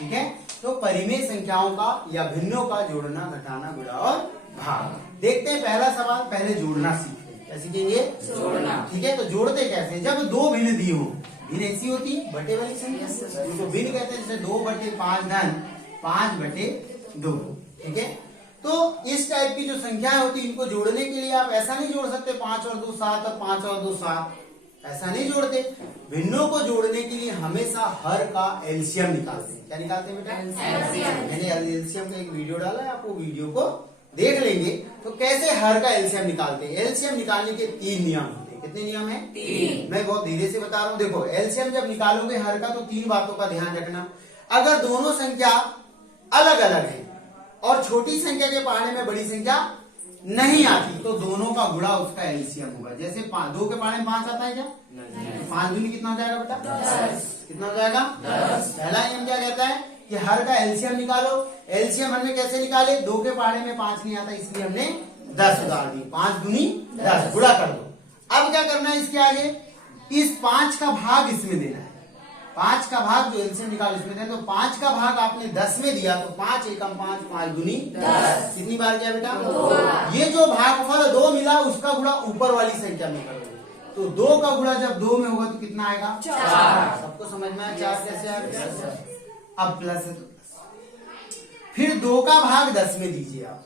ठीक है। तो परिमेय संख्याओं का या भिन्नों का जोड़ना, घटाना, गुणा और भाग। देखते हैं पहला सवाल, पहले जोड़ना सीखते हैं। क्या सीखेंगे? जोड़ना। ठीक है, तो जोड़ते कैसे? जब दो भिन्न दी हो, भिन्न ऐसी होती है बटे वाली संख्या, तो भिन्न कहते हैं, जैसे 2/5 धन 5/2। ठीक है, तो इस टाइप की जो संख्याएं होती है, इनको जोड़ने के लिए आप ऐसा नहीं जोड़ सकते 5 और 2 7 और 5 और 2 7, ऐसा नहीं जोड़ते। भिन्नों को जोड़ने के लिए हमेशा हर का एलसीएम निकालते हैं। क्या निकालते हैं बेटा? मैंने एलसीएम का एक वीडियो डाला है, आप वो वीडियो को देख लेंगे। तो कैसे हर का एलसीएम निकालते हैं? एलसीएम निकालने के 3 नियम होते हैं। कितने नियम है? 3। मैं बहुत धीरे से बता रहा हूँ। देखो, एलसीएम जब निकालोगे हर का, तो 3 बातों का ध्यान रखना। अगर दोनों संख्या अलग अलग है और छोटी संख्या के पहाड़े में बड़ी संख्या नहीं आती, तो दोनों का गुणा उसका एलसीएम होगा। जैसे 2 के पहाड़े में 5 आता है क्या? 5 दूनी कितना हो जाएगा बेटा? 10। कितना हो जाएगा? 10। पहला नियम क्या कहता है कि हर का एलसीएम निकालो। एलसीएम हमने कैसे निकाले? 2 के पहाड़े में 5 नहीं आता, इसलिए हमने 10 उधार दी। 5 दूनी 10, गुणा कर दो। अब क्या करना है? इसके आगे इस 5 का भाग इसमें देना है। 5 का भाग जो एलसीएम निकाल इसमें देना, तो 5 का भाग आपने 10 में दिया, तो 5 एकम 5, 5 दूनी 10। कितनी बार किया बेटा? 2 बार। ये जो भागफल 2 मिला, उसका गुणा ऊपर वाली संख्या में करोगे, तो 2 का गुणा जब 2 में होगा तो कितना आएगा? 4। सबको समझ में आया 4 कैसे आएगा? अब प्लस है तो प्लस। फिर 2 का भाग 10 में दीजिए आप,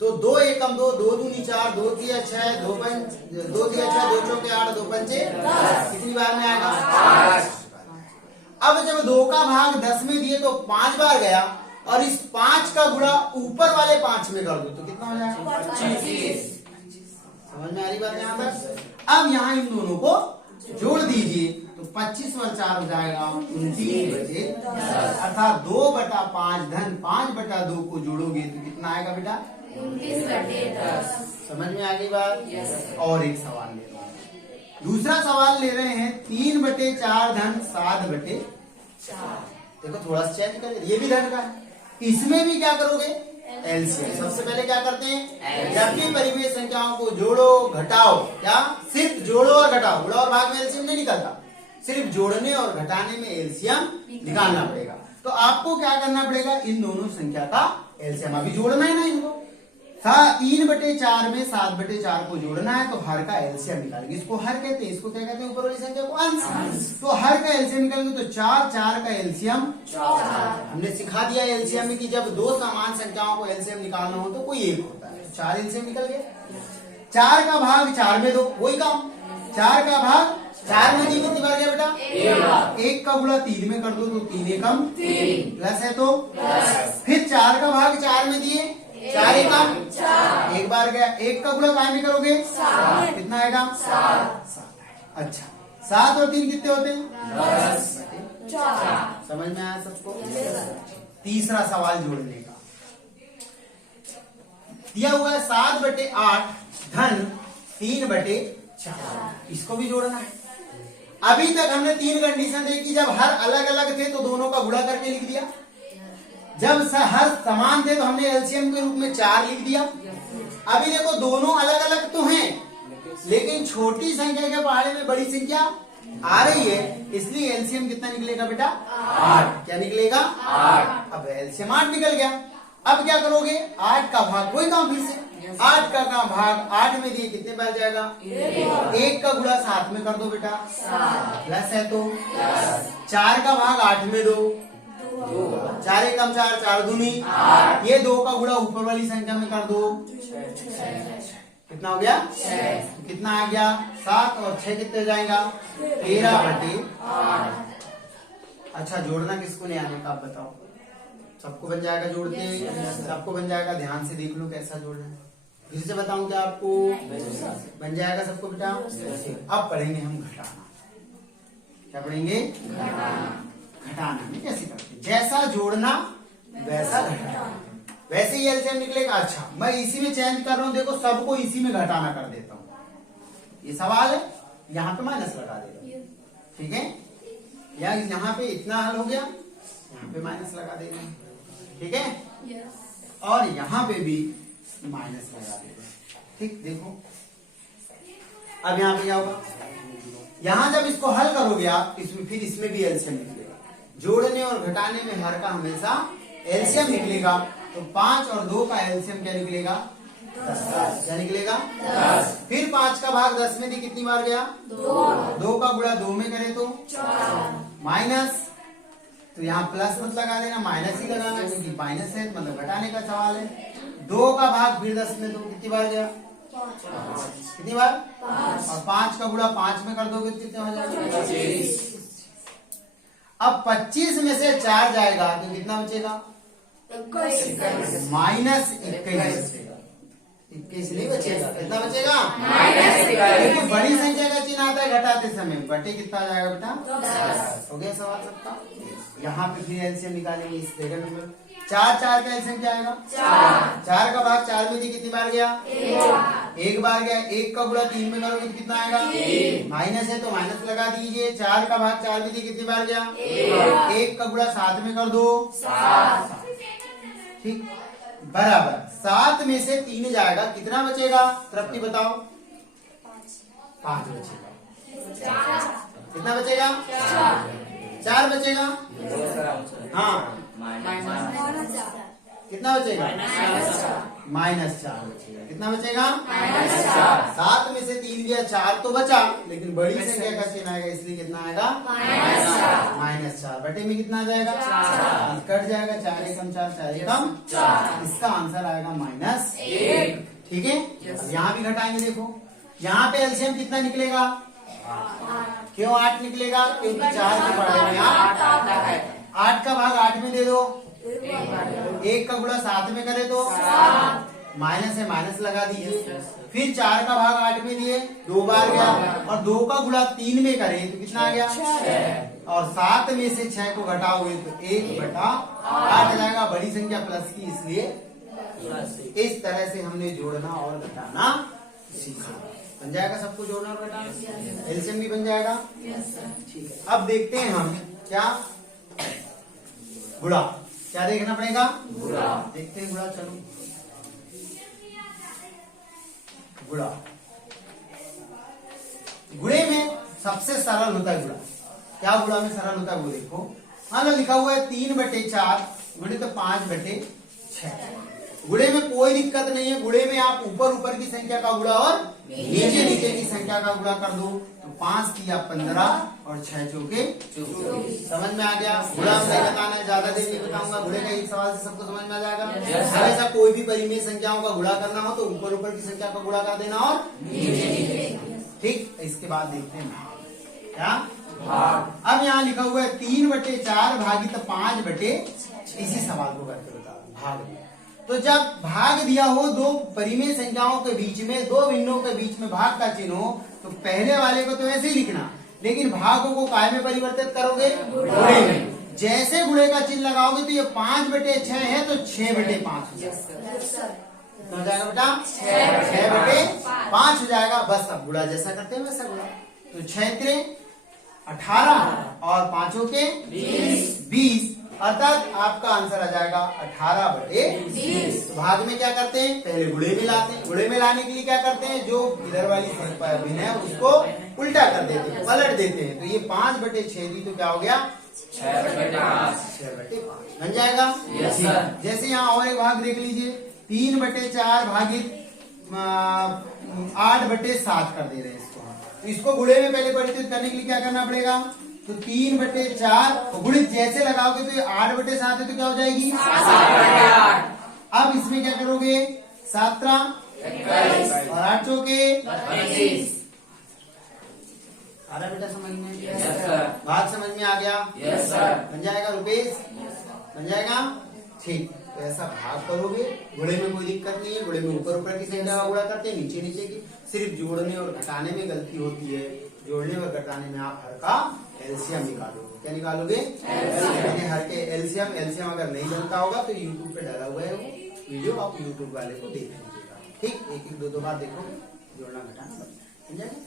तो 2 एकम 2, 2 दूनी 4, 2 तिया 6, 2 तिया 6, 2 चौके 8, 2 पंचे 10। कितनी बार में आएगा? 5। अब जब 2 का भाग 10 में दिए तो 5 बार गया, और इस 5 का गुणा ऊपर वाले 5 में कर दो, तो कितना हो जाएगा? 25। समझ में आ रही बात यहाँ तक? अब यहाँ इन दोनों को जोड़ दीजिए, तो 25 और 4 हो जाएगा 29/10, अर्थात 2/5 धन 5/2 को जोड़ोगे तो कितना आएगा बेटा? 29/10। समझ में आ गई बात? और एक सवाल ले रहे हैं, दूसरा सवाल ले रहे हैं 3/4 धन 7/4। देखो थोड़ा सा चेंज करें, ये भी धन का है, इसमें भी क्या करोगे? एलसीएम। सबसे पहले क्या करते हैं? जब भी परिमेय संख्याओं को जोड़ो घटाओ, क्या सिर्फ जोड़ो और घटाओ, गुणा और भाग में एलसीएम नहीं निकलता, सिर्फ जोड़ने और घटाने में एलसीएम निकालना पड़ेगा। तो आपको क्या करना पड़ेगा? इन दोनों संख्या का एलसीएम अभी जोड़ना है ना इनको। 3/4 में 7/4 को जोड़ना है, तो हर का एलसीएम निकालेंगे। इसको हर कहते हैं, इसको क्या कहते हैं? ऊपर वाली संख्या को अंश। तो हर का एलसीएम निकालेंगे, तो 4 का एलसीएम 4। हमने सिखा दिया एलसीएम में कि जब दो समान संख्याओं को एलसीएम निकालना हो तो कोई एक होता है। 4 एलसीएम निकल गए। 4 का भाग 4 में दो, वही काम। 4 का भाग 4 में दी, कितनी बार गया बेटा? 1 का गुणा 3 में कर दो, तो 3 एकम 3, प्लस है तो प्लस। फिर 4 का भाग 4 में दिए, 4 एकम 4, एक बार गया। 1 का गुणा काय में करोगे? 7। कितना आएगा? 7। अच्छा, 7 और 3 कितने होते हैं? 10/4। समझ में आया सबको? तीसरा सवाल जोड़ने का दिया हुआ है 7/8 धन 3/4, इसको भी जोड़ना है। अभी तक हमने 3 कंडीशन देखी, जब हर अलग अलग थे तो दोनों का गुणा करके लिख दिया, जब हर समान थे तो हमने एलसीएम के रूप में 4 लिख दिया। अभी देखो दोनों अलग अलग तो हैं, लेकिन छोटी संख्या के पहाड़े में बड़ी संख्या आ रही है, इसलिए एलसीएम कितना निकलेगा बेटा? 8। क्या निकलेगा? 8। अब एलसीएम 8 निकल गया। अब क्या करोगे? 8 का भाग, वही काम फिर से, 8 का भाग 8 में दिए, कितने बार जाएगा? 1 का गुणा 7 में कर दो बेटा, प्लस है तो 4 का भाग 8 में दो, 4 एकम 4, 4 दूनी 8। ये 2 का गुणा ऊपर वाली संख्या में कर दो, 6। कितना हो गया? 6। कितना आ गया? 7 और 6 कितने हो जाएगा? 13/8। अच्छा, जोड़ना किसको नहीं आने का आप बताओ? सबको बन जाएगा जोड़ते? सबको बन जाएगा। ध्यान से देख लो कैसा जोड़ना है। फिर से बताऊं क्या आपको? बन जाएगा सबको बेटा? अब पढ़ेंगे हम घटाना। क्या पढ़ेंगे? घटाना में कैसे करते हैं? जैसा जोड़ना वैसा घटाना, वैसे ही एलसीएम निकलेगा। अच्छा, मैं इसी में चेंज कर रहा हूं, देखो सबको इसी में घटाना कर देता हूं। ये सवाल है, यहाँ पे माइनस लगा देगा, ठीक है? या यहाँ पे इतना हल हो गया, यहाँ पे माइनस लगा देना, ठीक है? और यहाँ पे भी माइनस लगा देगा, ठीक? देखो अब यहाँ पे क्या होगा? यहाँ जब इसको हल करोगे आप, इसमें फिर इसमें भी एलसीएम निकलेगा। जोड़ने और घटाने में हर का हमेशा एलसीएम निकलेगा। तो 5 और 2 का एलसीएम क्या निकलेगा? 10। क्या निकलेगा? 10। फिर 5 का भाग 10 में दी कितनी बार गया? 2 का गुणा 2 में करे तो माइनस, तो यहाँ प्लस मत लगा देना, माइनस ही लगाना, क्योंकि माइनस है मतलब घटाने का सवाल है। 2 का भाग फिर 10 में तो कितनी बार गया? कितनी बार? और 5 का गुणा 5 में कर दोगे तो कितना हो जाएगा? 25। अब 25 में से 4 जाएगा तो कितना बचेगा? माइनस 21। 21 नहीं बचेगा, कितना बचेगा? क्योंकि बड़ी संख्या का चिन्ह आता है घटाते समय, बटे कितना आ जाएगा बेटा? 10। हो गया सवाल सबका। यहाँ पे फिर एलसीएम निकालेंगे इस सेकंड नंबर। 4 का एलसीएम क्या आएगा? 4 का भाग 4 में दी कितनी बार गया? 1 बार गया। 1 का गुणा 3 में करोगे तो कितना आएगा? माइनस है तो माइनस लगा दीजिए। 4 का भाग 4 में दी कितनी बार गया? 1 का गुणा 7 में कर दो, 7। ठीक, बराबर 7 में से 3 जाएगा, कितना बचेगा? तृप्ति बताओ। 5 बचेगा। कितना बचेगा? 4 बचेगा। हाँ, कितना बचेगा? -4 बचेगा। कितना बचेगा? -4। 7 में से 3 गया, 4 तो बचा, लेकिन बड़ी संख्या का चिन्ह आएगा, इसलिए कितना आएगा? -4। बटे में कितना आ जाएगा? 4 कट जाएगा। 4 एकम 4, 4 एकम 4। इसका आंसर आएगा -1। ठीक है। अब यहाँ भी घटाएंगे, देखो यहाँ पे एलसीएम कितना निकलेगा? क्यों 8 निकलेगा? क्योंकि 4 के बारे में 8 का भाग 8 में दे दो, 1 का गुणा 7 में करे तो माइनस है, माइनस लगा दीजिए। फिर 4 का भाग 8 में दिए, 2 बार गया, और 2 का गुणा 3 में करे तो कितना आ गया? 6। और 7 में से 6 को घटाओगे तो 1/8 जाएगा। बड़ी संख्या प्लस की, इसलिए इस तरह से हमने जोड़ना और घटाना सीखा। बन जाएगा सबको जोड़ना और घटाना? एलसीएम भी बन जाएगा। ठीक है, अब देखते हैं हम क्या गुणा, क्या देखना पड़ेगा? गुणा देखते हैं। गुणा, चलो गुणा। गुणे में सबसे सरल होता है गुणा। क्या गुणा में सरल होता है वो देखो। मान लो लिखा हुआ है 3/4 गुणित 5/6। गुणे में कोई दिक्कत नहीं है। गुणे में आप ऊपर ऊपर की संख्या का गुणा और नीचे नीचे की संख्या का गुणा कर दो। तो 5 तिया 15 और 6 चौके 24। समझ में आ गया? गुणा में बताना है, ज्यादा देर नहीं बताऊंगा। गुणे का एक सवाल से सबको समझ में आ जाएगा। हमेशा कोई भी परिमेय संख्याओं का गुणा करना हो तो ऊपर ऊपर की संख्या का गुणा कर देना और नीचे नीचे। ठीक, इसके बाद देखते हैं क्या भाग। अब यहाँ लिखा हुआ है 3/4 भागित 5/6। इसी सवाल को करके बता भाग। तो जब भाग दिया हो दो परिमेय संख्याओं के बीच में, दो भिन्नों के बीच में भाग का चिन्ह हो, तो पहले वाले को तो ऐसे ही लिखना, लेकिन भागों को काय में परिवर्तित करोगे? गुणे में। जैसे गुणे का चिन्ह लगाओगे तो ये 5/6 है तो 6/5 हो जाएगा बेटा। 6/5 हो जाएगा। बस अब गुणा जैसा करते हैं वैसा गुणा। तो 6 18 और 5 के 20, अर्थात आपका आंसर आ जाएगा 18/20। तो भाग में क्या करते हैं? पहले गुणे में लाते हैं। गुणे में लाने के लिए क्या करते हैं? जो इधर वाली भिन्न है उसको उल्टा कर देते हैं, पलट देते हैं। तो ये 5/6 दी तो क्या हो गया? 6/5 बन जाएगा। जैसे यहाँ और एक भाग देख लीजिए, 3/4 भागित 8/7 कर दे रहे हैं इसको। तो इसको गुणे में पहले परिवर्तित करने के लिए क्या करना पड़ेगा? तो 3/4 गुणित जैसे लगाओगे तो 8/7 है तो क्या हो जाएगी? 7/8। अब इसमें क्या करोगे? 7 और 8 चौके 25। आ रहा बेटा समझ में? बात समझ में आ गया? बन जाएगा रुपेश? बन जाएगा। ठीक, तो ऐसा भाग करोगे। गुणे में कोई दिक्कत नहीं है। गुणे में ऊपर ऊपर की संख्या का गुणा करते हैं, नीचे नीचे की। सिर्फ जोड़ने और घटाने में गलती होती है। जोड़ने और घटाने में आप हर का एलसीएम निकालोगे। क्या निकालोगे? हर के एलसीएम। एलसीएम अगर नहीं बनता होगा तो यूट्यूब पे डाला हुआ है वो वीडियो, आप यूट्यूब वाले को देख लीजिएगा। ठीक, एक एक दो बार देखो, जोड़ना घटाना बन जाएगा।